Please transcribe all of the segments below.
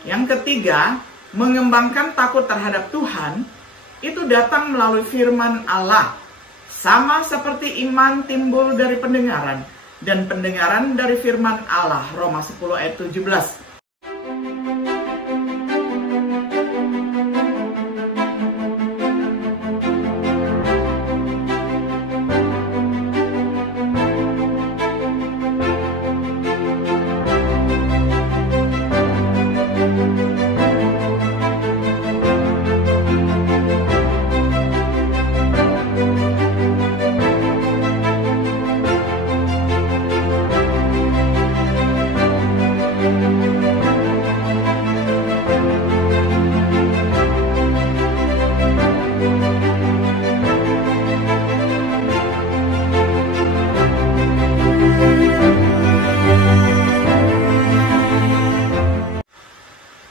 Yang ketiga, mengembangkan takut terhadap Tuhan itu datang melalui firman Allah. Sama seperti iman timbul dari pendengaran, dan pendengaran dari firman Allah. Roma 10 ayat 17.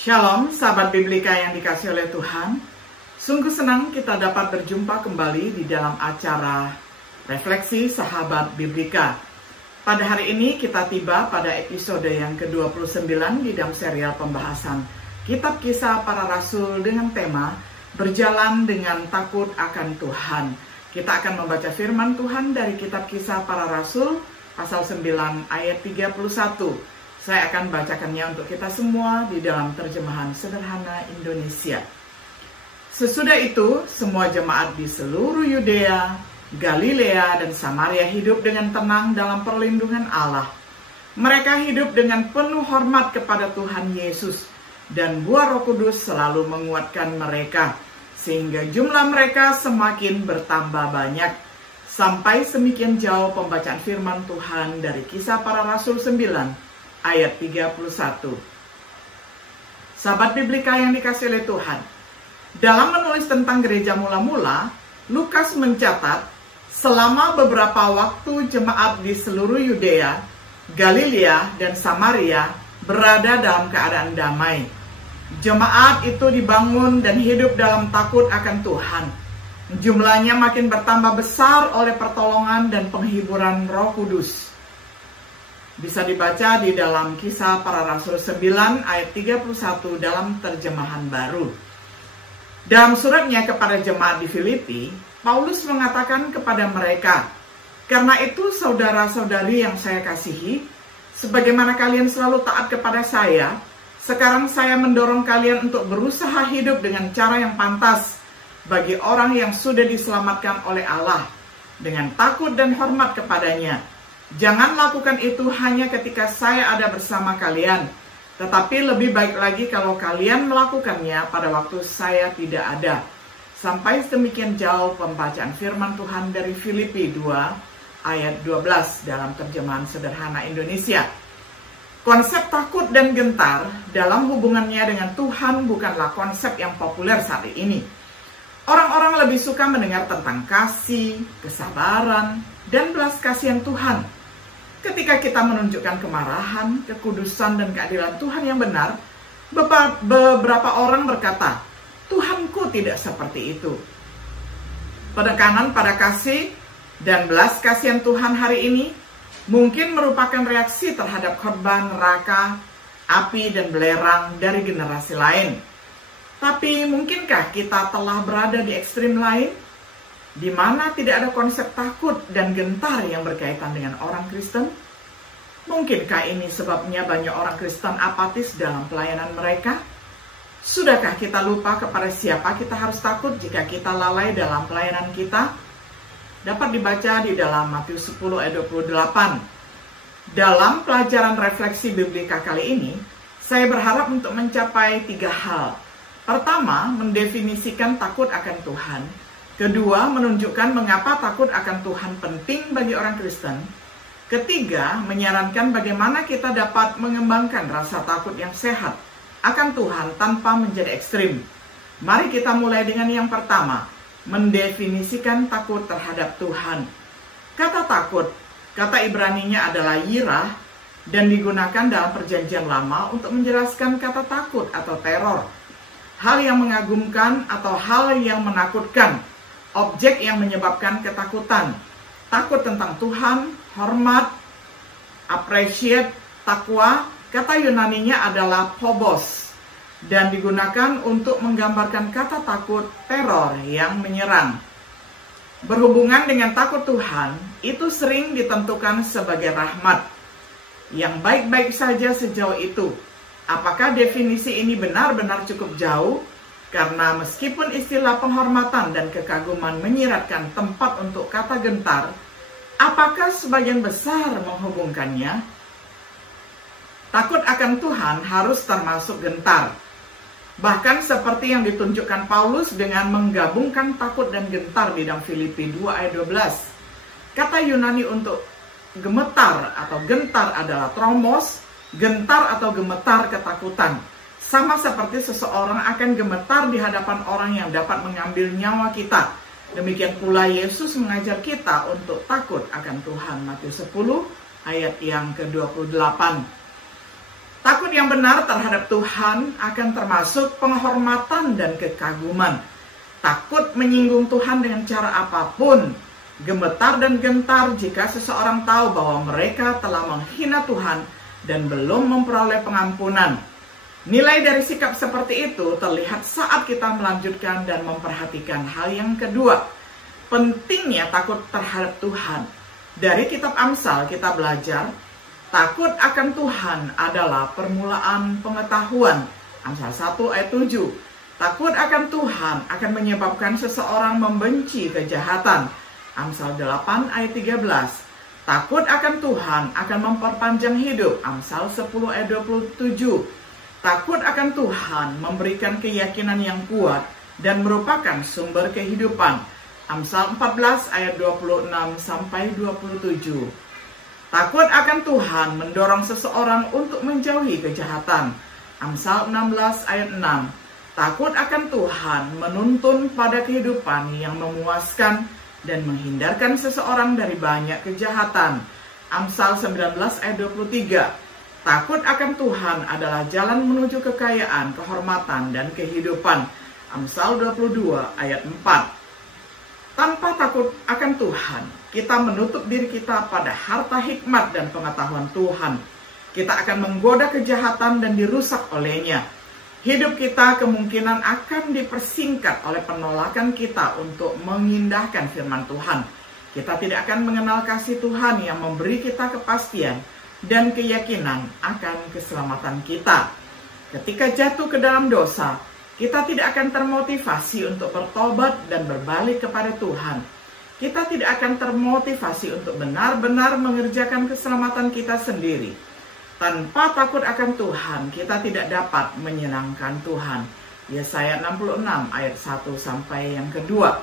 Shalom, sahabat Biblika yang dikasihi oleh Tuhan. Sungguh senang kita dapat berjumpa kembali di dalam acara Refleksi Sahabat Biblika. Pada hari ini kita tiba pada episode yang ke-29 di dalam serial pembahasan Kitab Kisah Para Rasul dengan tema Berjalan dengan Takut akan Tuhan. Kita akan membaca firman Tuhan dari Kitab Kisah Para Rasul pasal 9 ayat 31. Saya akan bacakannya untuk kita semua di dalam terjemahan sederhana Indonesia. Sesudah itu, semua jemaat di seluruh Yudea, Galilea, dan Samaria hidup dengan tenang dalam perlindungan Allah. Mereka hidup dengan penuh hormat kepada Tuhan Yesus, dan buah Roh Kudus selalu menguatkan mereka, sehingga jumlah mereka semakin bertambah banyak. Sampai semikian jauh pembacaan firman Tuhan dari Kisah Para Rasul 9, ayat 31. Sahabat Biblika yang dikasihi oleh Tuhan, dalam menulis tentang gereja mula-mula, Lukas mencatat selama beberapa waktu jemaat di seluruh Yudea, Galilea, dan Samaria berada dalam keadaan damai. Jemaat itu dibangun dan hidup dalam takut akan Tuhan. Jumlahnya makin bertambah besar oleh pertolongan dan penghiburan Roh Kudus. Bisa dibaca di dalam Kisah Para Rasul 9 ayat 31 dalam terjemahan baru. Dalam suratnya kepada jemaat di Filipi, Paulus mengatakan kepada mereka, "Karena itu saudara-saudari yang saya kasihi, sebagaimana kalian selalu taat kepada saya, sekarang saya mendorong kalian untuk berusaha hidup dengan cara yang pantas bagi orang yang sudah diselamatkan oleh Allah, dengan takut dan hormat kepadanya. Jangan lakukan itu hanya ketika saya ada bersama kalian, tetapi lebih baik lagi kalau kalian melakukannya pada waktu saya tidak ada." Sampai sedemikian jauh pembacaan firman Tuhan dari Filipi 2 ayat 12 dalam terjemahan sederhana Indonesia. Konsep takut dan gentar dalam hubungannya dengan Tuhan bukanlah konsep yang populer saat ini. Orang-orang lebih suka mendengar tentang kasih, kesabaran, dan belas kasihan Tuhan. Ketika kita menunjukkan kemarahan, kekudusan, dan keadilan Tuhan yang benar, beberapa orang berkata, "Tuhanku tidak seperti itu." Penekanan pada kasih dan belas kasihan Tuhan hari ini mungkin merupakan reaksi terhadap korban neraka, api, dan belerang dari generasi lain. Tapi mungkinkah kita telah berada di ekstrim lain, di mana tidak ada konsep takut dan gentar yang berkaitan dengan orang Kristen? Mungkinkah ini sebabnya banyak orang Kristen apatis dalam pelayanan mereka? Sudahkah kita lupa kepada siapa kita harus takut jika kita lalai dalam pelayanan kita? Dapat dibaca di dalam Matius 10 ayat 28. Dalam pelajaran refleksi Biblika kali ini, saya berharap untuk mencapai 3 hal. Pertama, mendefinisikan takut akan Tuhan. Kedua, menunjukkan mengapa takut akan Tuhan penting bagi orang Kristen. Ketiga, menyarankan bagaimana kita dapat mengembangkan rasa takut yang sehat akan Tuhan tanpa menjadi ekstrim. Mari kita mulai dengan yang pertama, mendefinisikan takut terhadap Tuhan. Kata takut, kata Ibraninya adalah yirah, dan digunakan dalam perjanjian lama untuk menjelaskan kata takut atau teror. Hal yang mengagumkan atau hal yang menakutkan. Objek yang menyebabkan ketakutan. Takut tentang Tuhan, hormat, appreciate, takwa. Kata Yunaninya adalah phobos. dan digunakan untuk menggambarkan kata takut teror yang menyerang. Berhubungan dengan takut Tuhan, itu sering ditentukan sebagai rahmat. Yang baik-baik saja sejauh itu. Apakah definisi ini benar-benar cukup jauh? Karena meskipun istilah penghormatan dan kekaguman menyiratkan tempat untuk kata gentar, apakah sebagian besar menghubungkannya? Takut akan Tuhan harus termasuk gentar. Bahkan seperti yang ditunjukkan Paulus dengan menggabungkan takut dan gentar di dalam Filipi 2 ayat 12. Kata Yunani untuk gemetar atau gentar adalah tromos, gentar atau gemetar ketakutan. Sama seperti seseorang akan gemetar di hadapan orang yang dapat mengambil nyawa kita. Demikian pula Yesus mengajar kita untuk takut akan Tuhan. Matius 10 ayat yang ke-28. Takut yang benar terhadap Tuhan akan termasuk penghormatan dan kekaguman. Takut menyinggung Tuhan dengan cara apapun. Gemetar dan gentar jika seseorang tahu bahwa mereka telah menghina Tuhan dan belum memperoleh pengampunan. Nilai dari sikap seperti itu terlihat saat kita melanjutkan dan memperhatikan hal yang kedua. Pentingnya takut terhadap Tuhan. Dari kitab Amsal kita belajar, takut akan Tuhan adalah permulaan pengetahuan. Amsal 1 ayat 7. Takut akan Tuhan akan menyebabkan seseorang membenci kejahatan. Amsal 8 ayat 13. Takut akan Tuhan akan memperpanjang hidup. Amsal 10 ayat 27. Takut akan Tuhan memberikan keyakinan yang kuat dan merupakan sumber kehidupan. Amsal 14 ayat 26 sampai 27. Takut akan Tuhan mendorong seseorang untuk menjauhi kejahatan. Amsal 16 ayat 6. Takut akan Tuhan menuntun pada kehidupan yang memuaskan dan menghindarkan seseorang dari banyak kejahatan. Amsal 19 ayat 23. Takut akan Tuhan adalah jalan menuju kekayaan, kehormatan, dan kehidupan. Amsal 22 ayat 4. Tanpa takut akan Tuhan, kita menutup diri kita pada harta hikmat dan pengetahuan Tuhan. Kita akan menggoda kejahatan dan dirusak olehnya. Hidup kita kemungkinan akan dipersingkat oleh penolakan kita untuk mengindahkan firman Tuhan. Kita tidak akan mengenal kasih Tuhan yang memberi kita kepastian dan keyakinan akan keselamatan kita. Ketika jatuh ke dalam dosa, kita tidak akan termotivasi untuk bertobat dan berbalik kepada Tuhan. Kita tidak akan termotivasi untuk benar-benar mengerjakan keselamatan kita sendiri. Tanpa takut akan Tuhan, kita tidak dapat menyenangkan Tuhan. Yesaya 66 ayat 1 sampai yang kedua.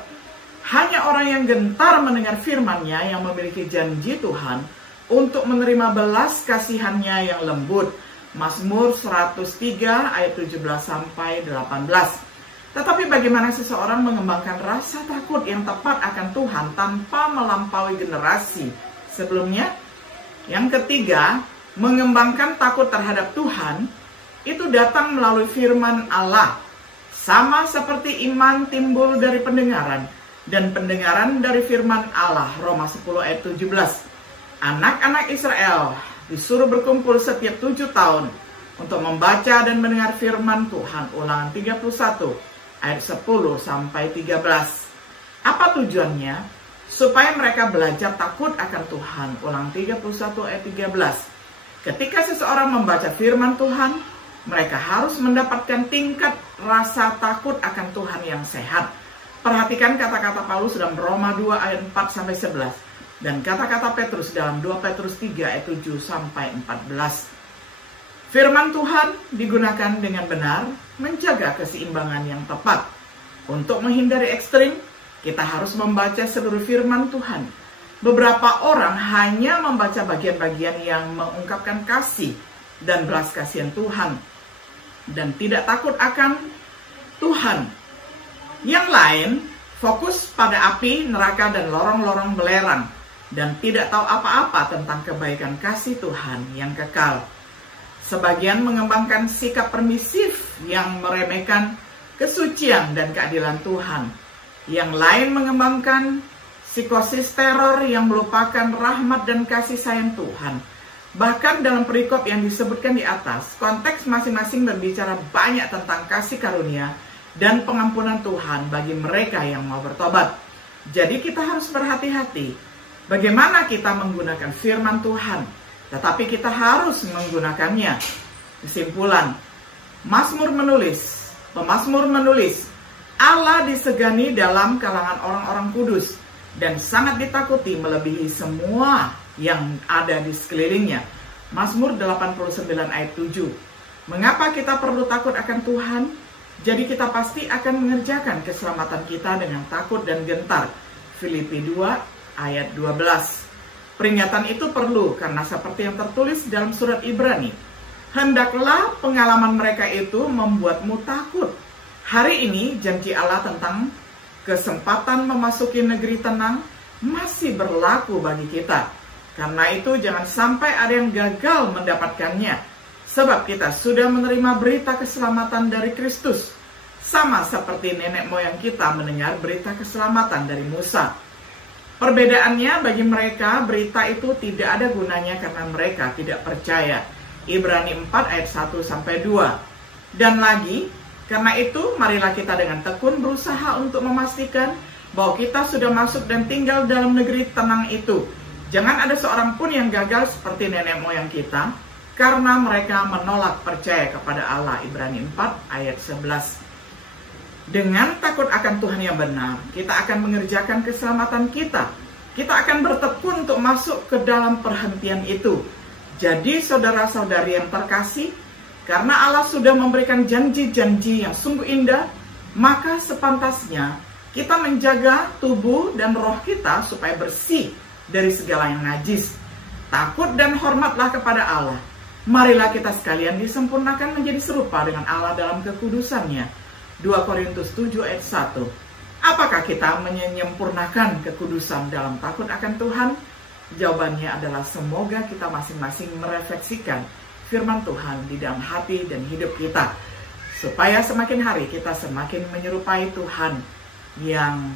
Hanya orang yang gentar mendengar firman-Nya yang memiliki janji Tuhan untuk menerima belas kasihan-Nya yang lembut. Mazmur 103 ayat 17 sampai 18. Tetapi bagaimana seseorang mengembangkan rasa takut yang tepat akan Tuhan tanpa melampaui generasi sebelumnya? Yang ketiga, mengembangkan takut terhadap Tuhan itu datang melalui firman Allah. Sama seperti iman timbul dari pendengaran dan pendengaran dari firman Allah. Roma 10 ayat 17. Anak-anak Israel disuruh berkumpul setiap 7 tahun untuk membaca dan mendengar firman Tuhan. Ulangan 31 ayat 10 sampai 13. Apa tujuannya? Supaya mereka belajar takut akan Tuhan. Ulangan 31 ayat 13. Ketika seseorang membaca firman Tuhan, mereka harus mendapatkan tingkat rasa takut akan Tuhan yang sehat. Perhatikan kata-kata Paulus dalam Roma 2 ayat 4 sampai 11. Dan kata-kata Petrus dalam 2 Petrus 3 ayat 7 sampai 14. Firman Tuhan digunakan dengan benar menjaga keseimbangan yang tepat. Untuk menghindari ekstrim, kita harus membaca seluruh firman Tuhan. Beberapa orang hanya membaca bagian-bagian yang mengungkapkan kasih dan belas kasihan Tuhan dan tidak takut akan Tuhan. Yang lain fokus pada api, neraka, dan lorong-lorong belerang dan tidak tahu apa-apa tentang kebaikan kasih Tuhan yang kekal. Sebagian mengembangkan sikap permisif yang meremehkan kesucian dan keadilan Tuhan. Yang lain mengembangkan psikosis teror yang melupakan rahmat dan kasih sayang Tuhan. Bahkan dalam perikop yang disebutkan di atas, konteks masing-masing berbicara banyak tentang kasih karunia dan pengampunan Tuhan bagi mereka yang mau bertobat. Jadi kita harus berhati-hati bagaimana kita menggunakan firman Tuhan, tetapi kita harus menggunakannya. Kesimpulan, pemazmur menulis, Allah disegani dalam kalangan orang-orang kudus dan sangat ditakuti melebihi semua yang ada di sekelilingnya. Mazmur 89 ayat 7. Mengapa kita perlu takut akan Tuhan? Jadi kita pasti akan mengerjakan keselamatan kita dengan takut dan gentar. Filipi 2 ayat 12. Peringatan itu perlu karena seperti yang tertulis dalam surat Ibrani, hendaklah pengalaman mereka itu membuatmu takut. Hari ini janji Allah tentang kesempatan memasuki negeri tenang masih berlaku bagi kita. Karena itu jangan sampai ada yang gagal mendapatkannya. Sebab kita sudah menerima berita keselamatan dari Kristus. Sama seperti nenek moyang kita mendengar berita keselamatan dari Musa. Perbedaannya bagi mereka berita itu tidak ada gunanya karena mereka tidak percaya. Ibrani 4 ayat 1-2. Dan lagi, karena itu marilah kita dengan tekun berusaha untuk memastikan bahwa kita sudah masuk dan tinggal dalam negeri tenang itu. Jangan ada seorang pun yang gagal seperti nenek moyang kita karena mereka menolak percaya kepada Allah. Ibrani 4 ayat 11. Dengan takut akan Tuhan yang benar, kita akan mengerjakan keselamatan kita. Kita akan bertekun untuk masuk ke dalam perhentian itu. Jadi saudara-saudari yang terkasih, karena Allah sudah memberikan janji-janji yang sungguh indah, maka sepantasnya kita menjaga tubuh dan roh kita supaya bersih dari segala yang najis. Takut dan hormatlah kepada Allah. Marilah kita sekalian disempurnakan menjadi serupa dengan Allah dalam kekudusannya. 2 Korintus 7 ayat 1. Apakah kita menyempurnakan kekudusan dalam takut akan Tuhan? Jawabannya adalah semoga kita masing-masing merefleksikan firman Tuhan di dalam hati dan hidup kita, supaya semakin hari kita semakin menyerupai Tuhan yang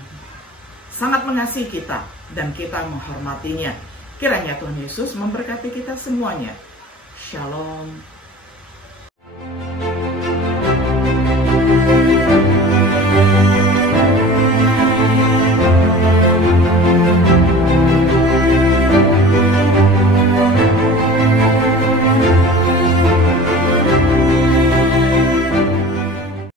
sangat mengasihi kita dan kita menghormatinya. Kiranya Tuhan Yesus memberkati kita semuanya. Shalom.